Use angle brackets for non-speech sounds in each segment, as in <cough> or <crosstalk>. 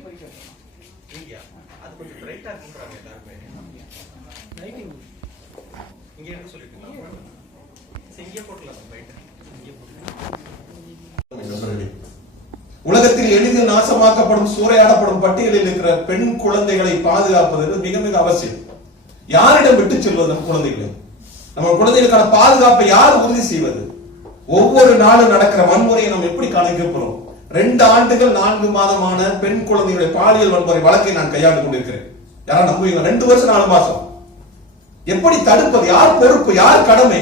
இங்கே போயிட்டு வரலாம் இங்கேயா? அது கொஞ்சம் பிரைட்டாக இருக்குன்றாங்க எல்லாருமே லைட்டிங் இங்கே என்ன சொல்லிட்டு இங்கே போட்டலாம் பிரைட் இங்கே போட்டு உலகத்தில் எளிதில் நாசமாக்கப்படும் சூறையாடப்படும் பட்டியலில் இருக்கிற பெண் குழந்தைகளை பாதுகாப்பது மிக மிக அவசியம். யாரிடம் விட்டு செல்வது நம்ம குழந்தைகளை? நம்ம குழந்தைகளுக்கான பாதுகாப்பை யார் உறுதி செய்வது? ஒவ்வொரு நாளும் நடக்கிற வன்முறையை நம்ம எப்படி கணக்கிக்கிறோம் ரெண்டு ஆண்டுகள் நான்கு மாதமான பெண் குழந்தைகளுடைய பாலியல் வன்முறை வழக்கை நான் கையாண்டு கொண்டிருக்கிறேன். யாரா நம்புவீங்க? ரெண்டு வருஷம் நாலு மாசம். எப்படி தடுப்பது? யார் பொறுப்பு? யார் கடமை?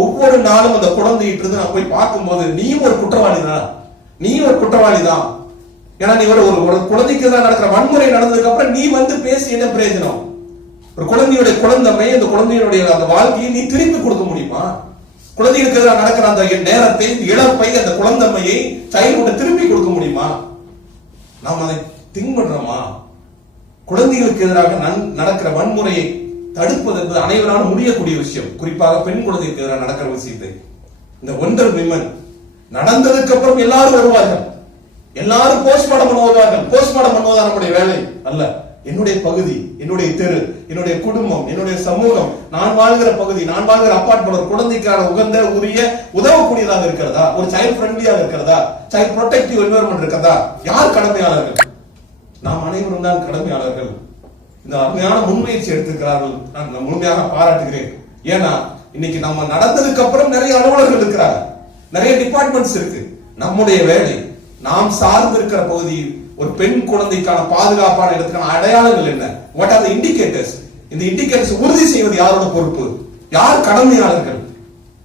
ஒவ்வொரு நாளும் அந்த குழந்தைகிட்டு இருந்து நான் போய் பார்க்கும்போது நீயும் ஒரு குற்றவாளி தான் நீ ஒரு குற்றவாளி தான் ஏன்னா நீ ஒரு ஒரு குழந்தைக்கு தான் நடக்கிற வன்முறை நடந்ததுக்கு அப்புறம் நீ வந்து பேசி என்ன பிரயோஜனம்? ஒரு குழந்தையுடைய குழந்தைமை அந்த குழந்தையுடைய அந்த வாழ்க்கையை நீ திருப்பி கொடுக்க முடியுமா? குழந்தைகளுக்கு எதிராக நடக்கிற அந்த நேரத்தை இழப்பை அந்த குழந்தைமையை சைல்டுஹுட் திருப்பி கொடுக்க முடியுமா? நாம் அதை திங்க் பண்றோமா குழந்தைகளுக்கு எதிராக நன்- நடக்கிற வன்முறையை தடுப்பது என்பது அனைவராலும் முடியக்கூடிய விஷயம். குறிப்பாக பெண் குழந்தைக்கு எதிராக நடக்கிற விஷயத்தை. இந்த ஒன்றர் விமன் நடந்ததுக்கு அப்புறம் எல்லாரும் வருவார்கள். எல்லாரும் போஸ்ட்மார்டம் பண்ண போஸ்ட்மார்டம் பண்ணுவதா நம்முடைய வேலை. அல்ல என்னுடைய பகுதி என்னுடைய தெரு என்னுடைய குடும்பம் என்னுடைய சமூகம் நான் வாழ்கிற பகுதி நான் வாழ்கிற அப்பார்ட்மெண்ட் ஒரு குழந்தைக்கான உகந்த உரிய உதவக்கூடியதாக இருக்கிறதா? ஒரு சைல்ட் ஃப்ரெண்ட்லியாக இருக்கிறதா? சைல்ட் ப்ரொடெக்டிவ் என்வரன்மெண்ட் இருக்கிறதா? யார் கடமையாளர்கள்? நாம் அனைவரும் தான் கடமையாளர்கள். இந்த அருமையான முன்முயற்சி எடுத்திருக்கிறார்கள். நான் நான் முழுமையாக பாராட்டுகிறேன். ஏன்னா இன்னைக்கு நம்ம நடந்ததுக்கு அப்புறம் நிறைய அலுவலர்கள் இருக்கிறார் நிறைய டிபார்ட்மெண்ட்ஸ் இருக்கு. நம்முடைய வேலை நாம் சார்ந்து இருக்கிற பகுதி ஒரு பெண் குழந்தைக்கான பாதுகாப்பான இடத்துக்கான அடையாளங்கள் என்ன? வாட் ஆர் த இண்டிகேட்டர்ஸ் இந்த இண்டிகேட்டர்ஸ் உறுதி செய்வது யாரோட பொறுப்பு? யார் கடமையாளர்கள்?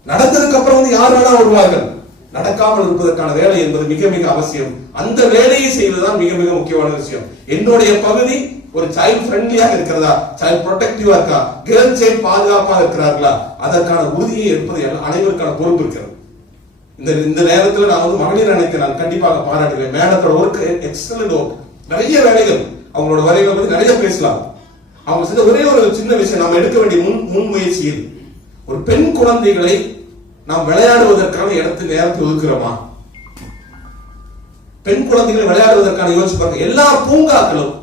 நடந்ததுக்கு அப்புறம் வந்து யார் வேணா வருவார்கள்? நடக்காமல் இருப்பதற்கான வேலை என்பது மிக மிக அவசியம். அந்த வேலையை செய்வதுதான் மிக மிக முக்கியமான விஷயம். என்னுடைய பகுதி ஒரு சைல்ட் ஃப்ரெண்ட்லியாக இருக்கிறதா? சைல்ட் ப்ரொடெக்டிவா இருக்கா? கேர்ள் சைல்ட் பாதுகாப்பாக இருக்கிறார்களா? அதற்கான உறுதியை எடுப்பது அனைவருக்கான பொறுப்பு இருக்கிறது. இந்த இந்த நேரத்துல நான் வந்து மகளிர் அணைக்கு நான் கண்டிப்பாக பாராட்டுகிறேன். மேடத்தோட ஒர்க் எக்ஸலண்ட் ஒர்க் நிறைய வேலைகள். அவங்களோட வேலைகளை பத்தி நிறைய பேசலாம். அவங்க செஞ்ச ஒரே ஒரு சின்ன விஷயம் நாம் எடுக்க வேண்டிய முன் முன்முயற்சியில் ஒரு பெண் குழந்தைகளை நாம் விளையாடுவதற்கான இடத்து நேரத்தை ஒதுக்குறோமா? பெண் குழந்தைகளை விளையாடுவதற்கான யோசிச்சு பாருங்க. எல்லா பூங்காக்களும்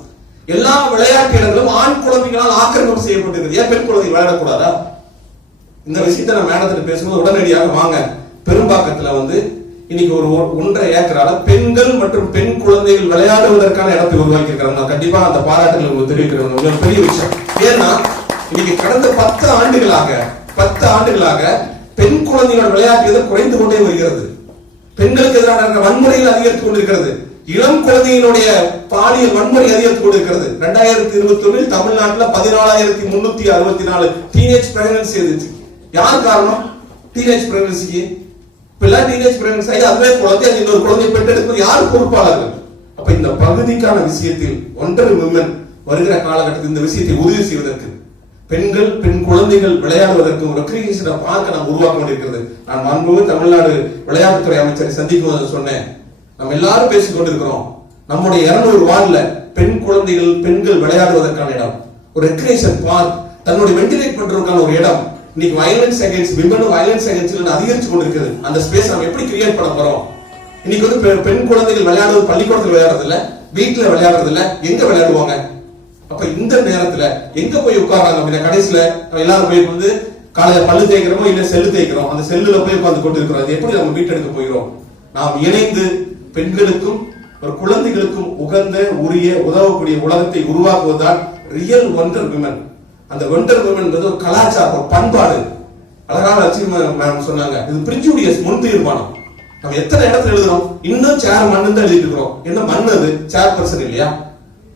எல்லா விளையாட்டு இடங்களும் ஆண் குழந்தைகளால் ஆக்கிரமிப்பு செய்யப்பட்டிருக்கிறது ஏன் பெண் குழந்தை விளையாடக்கூடாதா? இந்த விஷயத்தை நான் மேடத்துல பேசும்போது உடனடியாக வாங்க. பெரும்பாக்கத்தில் வந்து இன்னைக்கு ஒரு ஒ- ஒன்றரை ஏக்கரால பெண்கள் மற்றும் பெண் குழந்தைகள் விளையாடுவதற்கான இடத்தை உருவாக்கி இருக்கிறாங்க நான் கண்டிப்பா அந்த பாராட்டுகள் உங்களுக்கு தெரிவிக்கிறேன் ஒரு பெரிய விஷயம். ஏன்னா இன்னைக்கு கடந்த பத்து ஆண்டுகளாக பத்து ஆண்டுகளாக பெண் குழந்தைகள் விளையாட்டு குறைந்து கொண்டே வருகிறது. பெண்களுக்கு எதிரான வன்முறையில் வன்முறைகள் அதிகரித்துக் கொண்டிருக்கிறது. இளம் குழந்தையினுடைய பாலியல் வன்முறை அதிகரித்துக் கொண்டிருக்கிறது. ரெண்டாயிரத்தி இருபத்தி ஒன்றில் தமிழ்நாட்டில் பதினாலாயிரத்தி முன்னூத்தி அறுபத்தி நாலு டீனேஜ் பிரெக்னன்சி இருந்துச்சு. யார் காரணம்? டீனேஜ் பிரெக்னன்சிக்கு இப்பெல்லாம் டீனேஜ் பிரெக்னன்சி ஆகி அதுவே குழந்தை அது இன்னொரு குழந்தை பெற்றெடுப்பது யார் பொறுப்பாளர்கள்? அப்ப இந்த பகுதிக்கான விஷயத்தில் ஒன்றரை விமன் வருகிற காலகட்டத்தில் இந்த விஷயத்தை உறுதி செய்வதற்கு பெண்கள் பெண் குழந்தைகள் விளையாடுவதற்கு ஒரு கிரிகேஷனை பார்க்க நாம் உருவாக்க வேண்டியிருக்கிறது. நான் மாண்புமிகு தமிழ்நாடு விளையாட்டுத்துறை அமைச்சரை சந்திக்கும் சொன்னேன். நம்ம எல்லாரும் பேசிக் கொண்டிருக்கிறோம். நம்முடைய இருநூறு வார்டில் பெண் குழந்தைகள் பெண்கள் விளையாடுவதற்கான இடம். ஒரு ரெக்ரேஷன் பார்க் தன்னுடைய வெண்டிலேட் பண்றதுக்கான ஒரு இடம். இன்னைக்கு violence against women violence against அதிகரிச்சு கொண்டிருக்குது. அந்த ஸ்பேஸ் நம்ம எப்படி கிரியேட் பண்ண போறோம்? இன்னைக்கு வந்து பெ- பெண் குழந்தைகள் விளையாடுறது பள்ளிக்கூடத்தில் விளையாடுறது இல்ல வீட்டுல விளையாடுறது இல்ல எங்க விளையாடுவாங்க? அப்ப இந்த நேரத்துல எங்க போய் உட்காராங்க அப்படின்னா கடைசியில நம்ம எல்லாரும் போய் வந்து காலையில பல்லு தேய்க்கிறோமோ இல்ல செல்லு தேய்க்கிறோம் அந்த செல்லுல போய் உட்காந்து கொண்டு இருக்கிறோம். அது எப்படி நம்ம வீட்டெடுக்க போகிறோம்? நாம் இணைந்து பெண்களுக்கும் ஒரு குழந்தைகளுக்கும் உகந்த உரிய உதவக்கூடிய உலகத்தை உருவாக்குவதுதான் ரியல் ஒண்டர் விமன் அந்த ஒண்டர் விமன் என்பது ஒரு கலாச்சாரம் பண்பாடு. அழகான லட்சுமி மேம் சொன்னாங்க. இது பிரிஜூடியஸ் முன் தீர்மானம். நம்ம எத்தனை இடத்துல எழுதுறோம்? இன்னும் சேர் மண்ணு தான் எழுதிட்டு இருக்கிறோம். என்ன மண் அது? சேர் பர்சன் இல்லையா?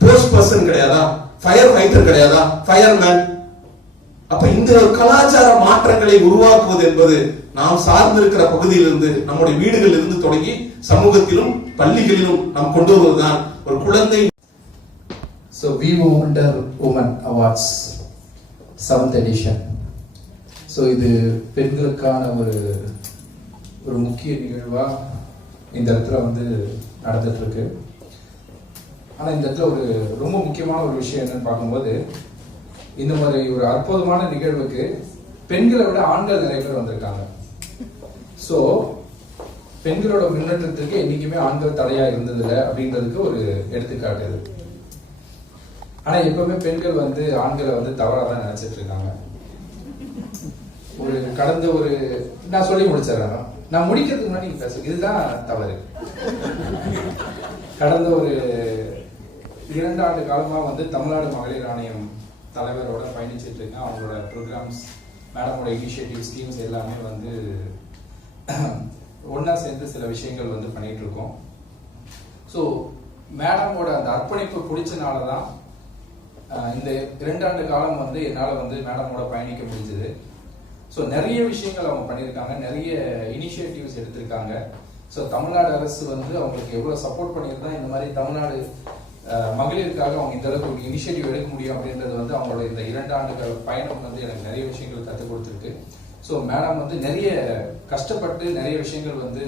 போஸ்ட் பர்சன் கிடையாதா? ஃபயர் ஃபைட்டர் கிடையாதா? ஃபயர்மேன் அப்ப இந்த கலாச்சார மாற்றங்களை உருவாக்குவது என்பது நாம் சார்ந்திருக்கிற பகுதியிலிருந்து நம்முடைய வீடுகளில் இருந்து தொடங்கி சமூகத்திலும் பள்ளிகளிலும் நாம் கொண்டு வருவதுதான் ஒரு குழந்தை. So we Wonder Woman Awards. Seventh edition so இது பெண்களுக்கான ஒரு ஒரு முக்கிய நிகழ்வாக இந்த இடத்துல வந்து நடந்துட்டுருக்கு. ஆனால் இந்த இடத்துல ஒரு ரொம்ப முக்கியமான ஒரு விஷயம் என்னன்னு பார்க்கும்போது இந்த மாதிரி ஒரு அற்புதமான நிகழ்வுக்கு பெண்களை விட ஆண்கள் நிறைய பேர் வந்திருக்காங்க. ஸோ பெண்களோட முன்னேற்றத்துக்கு என்றைக்குமே ஆண்கள் தடையாக இருந்ததில்லை அப்படின்றதுக்கு ஒரு எடுத்துக்காட்டு இது. ஆனா எப்பவுமே பெண்கள் வந்து ஆண்களை வந்து தவறாக தான் நினைச்சிட்டு இருக்காங்க. ஒரு கடந்த ஒரு நான் சொல்லி முடிச்சிடறேன். நான் முடிக்கிறதுக்கு முன்னாடி நீங்கள் பேசுங்க இதுதான் தவறு. கடந்த ஒரு இரண்டு ஆண்டு காலமா வந்து தமிழ்நாடு மகளிர் ஆணையம் தலைவரோட பயணிச்சிட்டு இருக்கேன். அவங்களோட ப்ரோக்ராம்ஸ் மேடமோட இனிஷியேட்டிவ் ஸ்கீம்ஸ் எல்லாமே வந்து ஒன்றா சேர்ந்து சில விஷயங்கள் வந்து பண்ணிட்டு இருக்கோம். ஸோ மேடமோட அந்த அர்ப்பணிப்பு பிடிச்சனால தான் இந்த இரண்டாண்டு காலம் வந்து என்னால் வந்து மேடமோட பயணிக்க முடிஞ்சது. ஸோ நிறைய விஷயங்கள் அவங்க பண்ணியிருக்காங்க. நிறைய இனிஷியேட்டிவ்ஸ் எடுத்திருக்காங்க. ஸோ தமிழ்நாடு அரசு வந்து அவங்களுக்கு எவ்வளோ சப்போர்ட் பண்ணியிருந்தா இந்த மாதிரி தமிழ்நாடு மகளிருக்காக அவங்க இந்த அளவுக்கு ஒரு இனிஷியேட்டிவ் எடுக்க முடியும் அப்படின்றது வந்து அவங்களோட இந்த இரண்டு ஆண்டுகள் பயணம் வந்து எனக்கு நிறைய விஷயங்கள் கற்றுக் கொடுத்துருக்கு. ஸோ மேடம் வந்து நிறைய கஷ்டப்பட்டு நிறைய விஷயங்கள் வந்து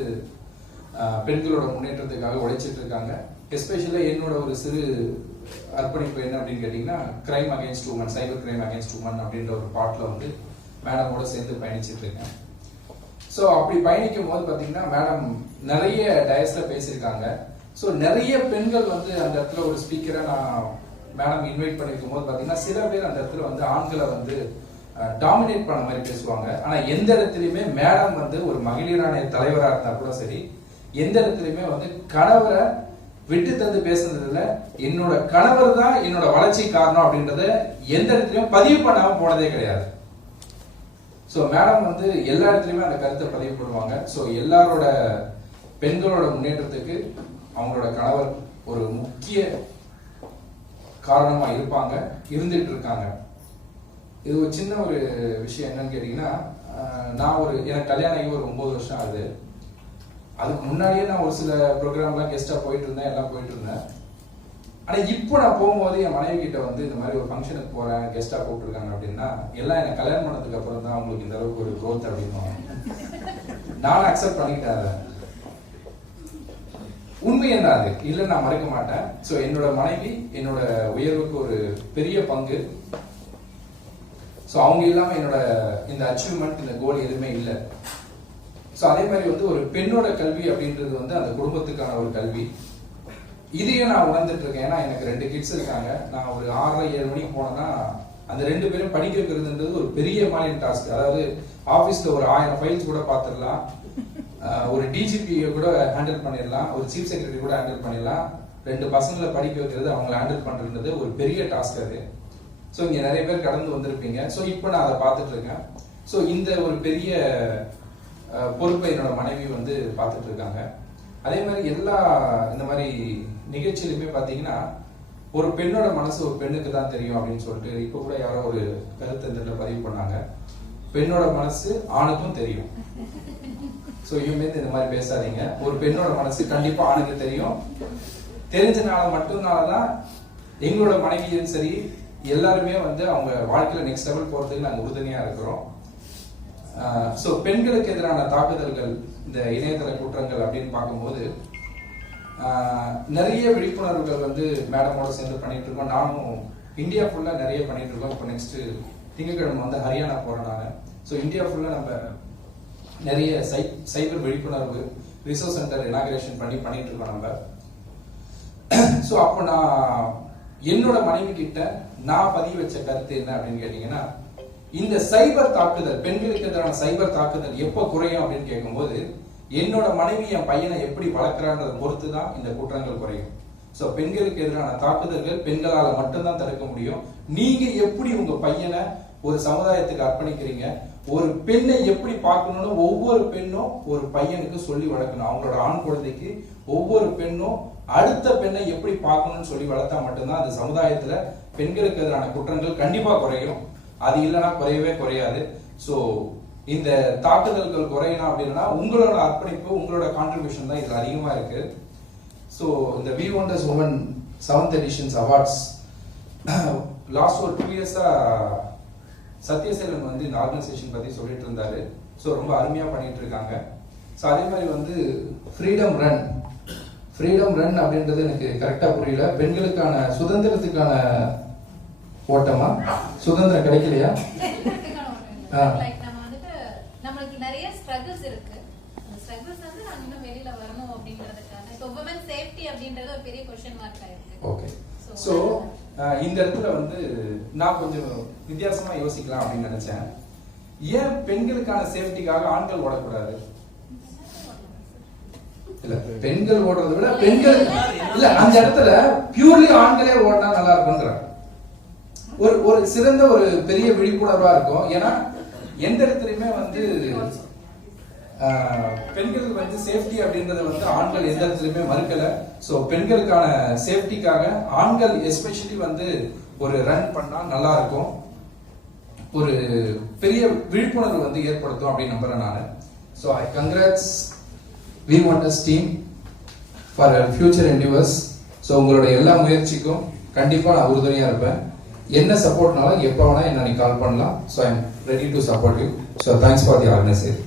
பெண்களோட முன்னேற்றத்துக்காக உழைச்சிட்டு இருக்காங்க. எஸ்பெஷலாக என்னோட ஒரு சிறு அர்ப்பணிப்பு என்ன அப்படின்னு கேட்டிங்கன்னா crime against women cyber crime against women அப்படின்ற ஒரு பாட்டில் வந்து மேடமோட சேர்ந்து பயணிச்சுட்டு இருக்கேன். ஸோ அப்படி பயணிக்கும் போது பார்த்தீங்கன்னா மேடம் நிறைய டயஸில் பேசியிருக்காங்க. ஸோ நிறைய பெண்கள் வந்து அந்த இடத்துல ஒரு ஸ்பீக்கரை நான் மேடம் இன்வைட் பண்ணியிருக்கும் போது பார்த்தீங்கன்னா சில பேர் அந்த இடத்துல வந்து ஆண்களை வந்து டாமினேட் பண்ண மாதிரி பேசுவாங்க. ஆனால் எந்த இடத்துலையுமே மேடம் வந்து ஒரு மகளிரான தலைவராக இருந்தால் கூட சரி எந்த இடத்துலையுமே வந்து கணவரை விட்டு தந்து பேசுனதுல என்னோட கணவர் தான் என்னோட வளர்ச்சி காரணம் அப்படின்றத எந்த இடத்துலயும் பதிவு பண்ணாம போனதே கிடையாது. ஸோ மேடம் வந்து எல்லா இடத்துலையுமே அந்த கருத்தை பதிவு பண்ணுவாங்க. ஸோ எல்லாரோட பெண்களோட முன்னேற்றத்துக்கு அவங்களோட கணவர் ஒரு முக்கிய காரணமா இருப்பாங்க இருந்துட்டு இருக்காங்க. இது ஒரு சின்ன ஒரு விஷயம் என்னன்னு கேட்டீங்கன்னா நான் ஒரு எனக்கு கல்யாணம் ஆகி ஒரு ஒன்பது வருஷம் ஆகுது. அதுக்கு முன்னாடியே நான் ஒரு சில ப்ரோக்ராம்லாம் கெஸ்டா போயிட்டு இருந்தேன் எல்லாம் போயிட்டு இருந்தேன் ஆனால் இப்போ நான் போகும்போது என் மனைவி கிட்ட வந்து இந்த மாதிரி ஒரு ஃபங்க்ஷனுக்கு போகிறேன் கெஸ்ட்டாக கூப்பிட்டுருக்காங்க அப்படின்னா எல்லாம் எனக்கு கல்யாணம் பண்ணதுக்கு அப்புறம் தான் அவங்களுக்கு இந்த அளவுக்கு ஒரு க்ரோத் அப்படின்னு நானும் அக்செப்ட் பண்ணிக்கிட்டேன் உண்மை என்ன அது? இல்லை நான் மறைக்க மாட்டேன். ஸோ என்னோட மனைவி என்னோட உயர்வுக்கு ஒரு பெரிய பங்கு. சோ அவங்க இல்லாமல் என்னோட இந்த அச்சீவ்மெண்ட் இந்த கோல் எதுவுமே இல்லை. ஸோ அதே மாதிரி வந்து ஒரு பெண்ணோட கல்வி அப்படின்றது வந்து அந்த குடும்பத்துக்கான ஒரு கல்வி. இதையும் நான் உணர்ந்துட்டு இருக்கேன். ஏன்னா எனக்கு ரெண்டு கிட்ஸ் இருக்காங்க. நான் ஒரு ஆறரை ஏழு மணிக்கு போனேன்னா அந்த ரெண்டு பேரும் படிக்க வைக்கிறதுன்றது ஒரு பெரிய மாநில டாஸ்க் அதாவது ஆபீஸ்ல ஒரு ஆயிரம் ஃபைல்ஸ் கூட பார்த்துடலாம். ஒரு டிஜிபியை கூட ஹேண்டில் பண்ணிடலாம். ஒரு சீஃப் செக்ரட்டரி கூட ஹேண்டில் பண்ணிடலாம். ரெண்டு பசங்களை படிக்க வைக்கிறது அவங்களை ஹேண்டில் பண்றது ஒரு பெரிய டாஸ்க் அது. ஸோ இங்க நிறைய பேர் கடந்து வந்திருப்பீங்க. ஸோ இப்போ நான் அதை பார்த்துட்டு இருக்கேன். ஸோ இந்த ஒரு பெரிய பொறுப்பை என்னோட மனைவி வந்து பார்த்துட்டு இருக்காங்க அதே மாதிரி எல்லா இந்த மாதிரி நிகழ்ச்சியிலுமே பார்த்தீங்கன்னா ஒரு பெண்ணோட மனசு ஒரு பெண்ணுக்கு தான் தெரியும் அப்படின்னு சொல்லிட்டு இப்போ கூட யாரோ ஒரு கருத்து இந்த பதிவு பண்ணாங்க. பெண்ணோட மனசு ஆணுக்கும் தெரியும். ஸோ இவங்க இந்த மாதிரி பேசாதீங்க. ஒரு பெண்ணோட மனசு கண்டிப்பா ஆணுக்கு தெரியும். தெரிஞ்சனால மட்டும்னாலதான் எங்களோட மனைவியும் சரி எல்லாருமே வந்து அவங்க வாழ்க்கையில நெக்ஸ்ட் லெவல் போறதுக்கு நாங்கள் உறுதுணையா இருக்கிறோம். ஸோ பெண்களுக்கு எதிரான தாக்குதல்கள் இந்த இணையதள குற்றங்கள் அப்படின்னு பார்க்கும்போது நிறைய விழிப்புணர்வுகள் வந்து மேடமோட சேர்ந்து பண்ணிட்டு இருக்கோம். நானும் இந்தியா ஃபுல்லாக நிறைய பண்ணிட்டு இருக்கோம். இப்போ நெக்ஸ்ட் திங்கட்கிழமை வந்து ஹரியானா போகிறனால ஸோ இந்தியா ஃபுல்லாக நம்ம நிறைய சை சைபர் விழிப்புணர்வு ரிசோர்ஸ் சென்டர் இனாகிரேஷன் பண்ணி பண்ணிட்டு இருக்கோம் நம்ம. ஸோ அப்போ நான் என்னோட மனைவி கிட்ட நான் பதிவு வச்ச கருத்து என்ன அப்படின்னு கேட்டிங்கன்னா இந்த சைபர் தாக்குதல் பெண்களுக்கு எதிரான சைபர் தாக்குதல் எப்போ குறையும் அப்படின்னு கேட்கும்போது என்னோட மனைவி என் பையனை எப்படி வளர்க்குறான்றதை பொறுத்து தான் இந்த குற்றங்கள் குறையும். ஸோ பெண்களுக்கு எதிரான தாக்குதல்கள் பெண்களால் மட்டும்தான் தடுக்க முடியும். நீங்க எப்படி உங்க பையனை ஒரு சமுதாயத்துக்கு அர்ப்பணிக்கிறீங்க? ஒரு பெண்ணை எப்படி பார்க்கணும்னு ஒவ்வொரு பெண்ணும் ஒரு பையனுக்கு சொல்லி வளர்க்கணும். அவங்களோட ஆண் குழந்தைக்கு ஒவ்வொரு பெண்ணும் அடுத்த பெண்ணை எப்படி பார்க்கணும்னு சொல்லி வளர்த்தா மட்டும்தான் அந்த சமுதாயத்துல பெண்களுக்கு எதிரான குற்றங்கள் கண்டிப்பா குறையும். அது இல்லைன்னா குறையவே குறையாது. ஸோ இந்த தாக்குதல்கள் குறையணும் அப்படின்னா உங்களோட அர்ப்பணிப்பு உங்களோட கான்ட்ரிபியூஷன் தான் இதுல அதிகமா இருக்கு. ஸோ இந்த we wonders women seventh editions awards last ஒரு டூ இயர்ஸா சத்யசேலன் வந்து இந்த ஆர்கனைசேஷன் பத்தி சொல்லிட்டு இருந்தாரு. ஸோ ரொம்ப அருமையா பண்ணிட்டு இருக்காங்க. ஸோ அதே மாதிரி வந்து ஃப்ரீடம் ரன் ஃப்ரீடம் ரன் அப்படின்றது எனக்கு கரெக்டாக புரியல. பெண்களுக்கான சுதந்திரத்துக்கான ஓட்டமா சுதந்திரம் கிடைக்கலையா? <laughs> நம்மளுக்கு நிறைய ஸ்ட்ரகிள்ஸ் இருக்கு. ஸ்ட்ரகிள்ஸ் வந்து இன்னும் வெளியில வரணும் அப்படின்றதுக்காக இப்போ உமன் சேஃப்டி அப்படின்றது ஒரு பெரிய கொஸ்டின் மார்க் ஆயிருக்கு. ஓகே ஸோ இந்த இடத்துல வந்து நான் கொஞ்சம் வித்தியாசமா யோசிக்கலாம் அப்படின்னு நினைச்சேன். ஏன் பெண்களுக்கான சேஃப்டிக்காக ஆண்கள் ஓடக்கூடாது? இல்ல பெண்கள் ஓடுறதை விட பெண்கள் இல்ல. அந்த இடத்துல பியூர்லி ஆண்களே ஓடினா நல்லா இருக்கும்ன்ற ஒரு ஒரு சிறந்த ஒரு பெரிய விழிப்புணர்வா இருக்கும். ஏன்னா எந்த இடத்துலயுமே வந்து பெண்களுக்கு வந்து சேஃப்டி அப்படின்றத வந்து ஆண்கள் எந்த இடத்துலயுமே மறுக்கல. சோ பெண்களுக்கான சேஃப்டிக்காக ஆண்கள் எஸ்பெஷலி வந்து ஒரு ரன் பண்ணா நல்லா இருக்கும். ஒரு பெரிய விழிப்புணர்வு வந்து ஏற்படுத்தும் அப்படின்னு நம்புறேன் நான். So I congrats we wonders team for future endeavours so உங்களுடைய எல்லா முயற்சிக்கும் கண்டிப்பாக நான் உறுதுணையாக இருப்பேன். என்ன சப்போர்ட்னாலும் எப்போ வேணால் என்ன நீ கால் பண்ணலாம். So I am ready to support you so thanks for the organisation